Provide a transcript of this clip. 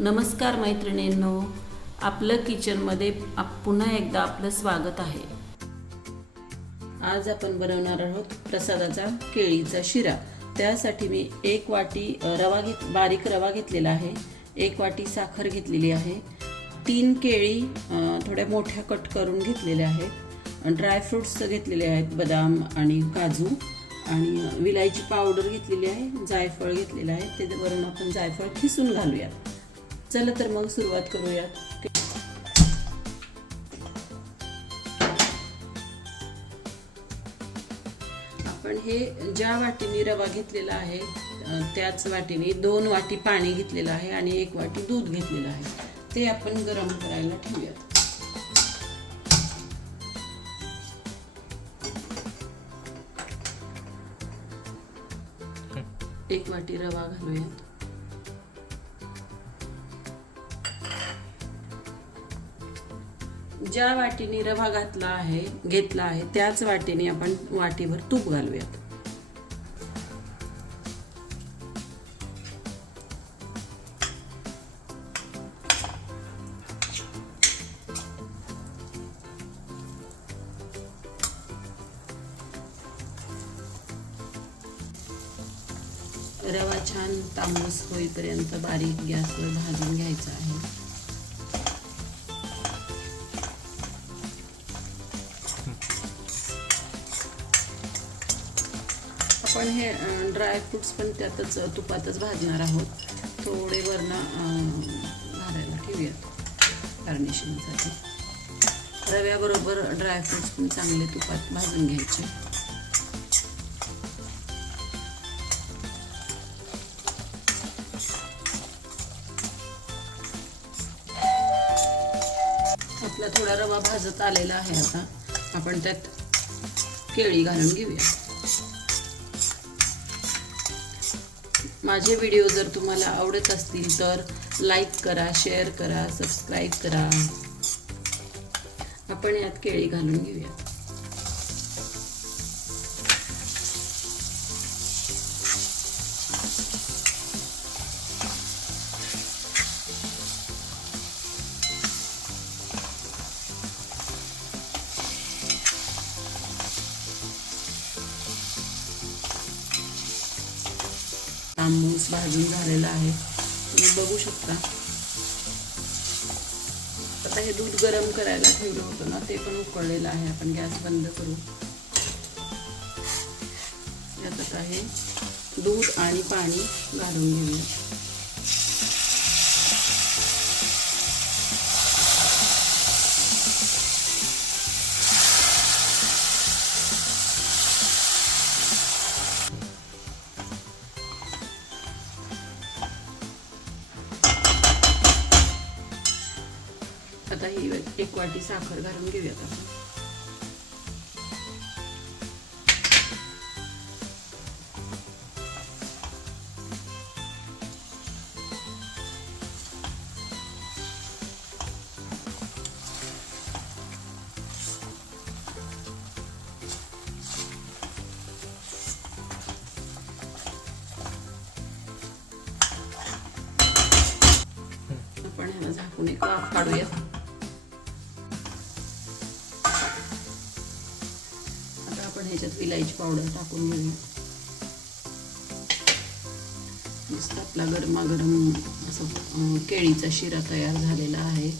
नमस्कार मैत्रिणींनो, आपलं किचनमध्ये पुन्हा एकदा आपलं स्वागत आहे। आज आपण बनवणार आहोत प्रसादाचा केळीचा शिरा। त्यासाठी मी 1 वाटी बारीक रवा घेतलेला आहे, 1 वाटी साखर घेतलेली आहे, 3 केळी थोड्या मोठ्या कट करून घेतलेल्या आहेत, ड्राय फ्रुट्स घेतलेले आहेत, बदाम आणि काजू, आणि विलायची पावडर घेतलेली आहे, जायफळ घेतलेलं आहे। त्याच्यावरून आपण जायफळ खिसून घालूया। चला तर मग सुरुवात करूयात। आपण हे ज्या वाटीने रवा घेतलेला आहे त्याच वाटीने 2 वाटी पाणी घेतलेलं आहे आणि 1 वाटी दूध घेतलेलं आहे, ते आपण गरम करायला ठेवूयात। एक वाटी रवा घालूयात। ज्या वाटीने रवा घेतला आहे त्याच वाटीने आपण वाटीभर तूप घालूयात। रवा छान तांबूस होईपर्यंत बारीक गॅसवर भाजून घ्यायचा आहे। आपण हे ड्राय फ्रुट्स पण त्यातच तुपातच भाजणार आहोत, थोडे वरनं घालायला ठेवूयात गार्निशिंगसाठी। रव्याबरोबर ड्राय फ्रुट्स पण चांगले तुपात भाजून घ्यायचे। आपला थोडा रवा भाजत आलेला आहे। आता आपण त्यात केळी घालून घेऊया। माझे व्हिडिओ जर तुम्हाला आवडत असतील तर लाईक करा, शेअर करा, सबस्क्राईब करा। आपण यात केळी घालून घेऊया। तांबूस भाजून झालेला आहे, तुम्ही बघू शकता। आता हे दूध गरम करायला ठेवलं होतं ना, ते पण उकळलेलं आहे। आपण गॅस बंद करू। यात आता हे दूध आणि पाणी घालून घेऊया। आता ही 1 वाटी साखर घालून घेऊयात आपण ह्याला झाकून एक वाफ काढूयात। आपण ह्याच्यात विलायची पावडर टाकून घेऊया। मस्त आपला गरमागरम असं केळीचा शिरा तयार झालेला आहे।